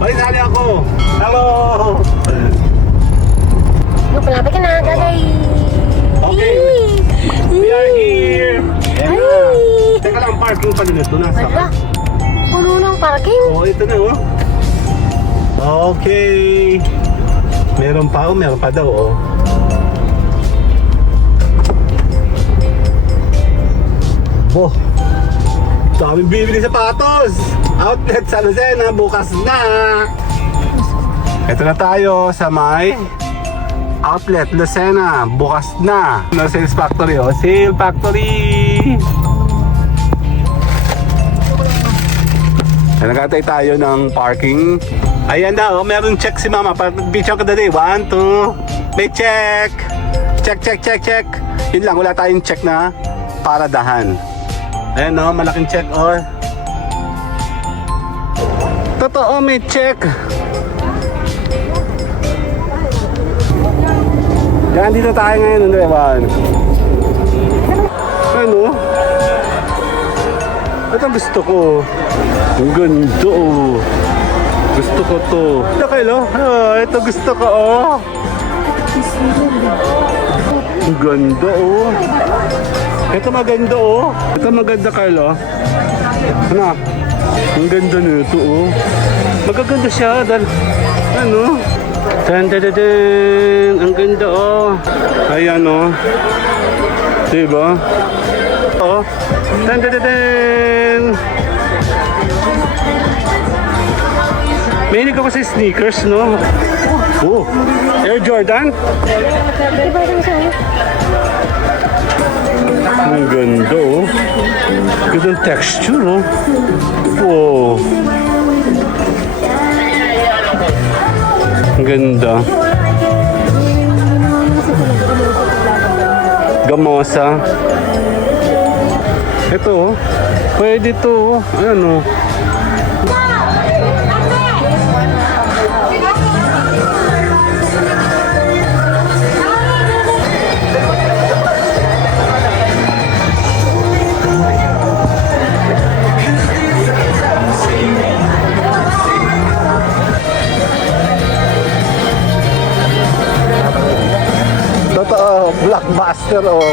Sali ako. Hello! Malapit ka na, gagay. Okay. We are here. Ayan na. Teka lang, parking pa din ito. Nasa Wala. Puno ng parking. Oh, ito na oh. Okay. Meron pa daw oh. Oh. Daming bibili sapatos. Outlet sa Lucena, bukas na. Ito na tayo sa may Outlet Lucena, bukas na. No, Sales Factory oh. Sale Factory. Nagkatay tayo ng parking. Ayan na, oh, meron check si mama. Picture ka dali. 1, 2. May check. Check. Yun lang, wala tayong check na paradahan. Ayan oh, malaking check oh. Totoo, may check. Yan, dito tayo ngayon, di ba? Ano? Ito gusto ko. Ang ganda oh. Gusto ko to. Ito kayo, ito gusto ko oh. Ang ganda oh. Ito maganda oh. Ito maganda Carlo. Ano? Ang ganda nito oh. Magaganda siya dahil ano? Dan. Ang ganda oh. Ayan oh. Diba? Oh. Dan. Mahilig ako sa sneakers no. Oh. Air Jordan. Ang ganda oh. Gandang texture oh. Wow. Ang ganda. Gamosa. Ito oh. Pwede to oh. Ano? Totoo, blockbuster oh.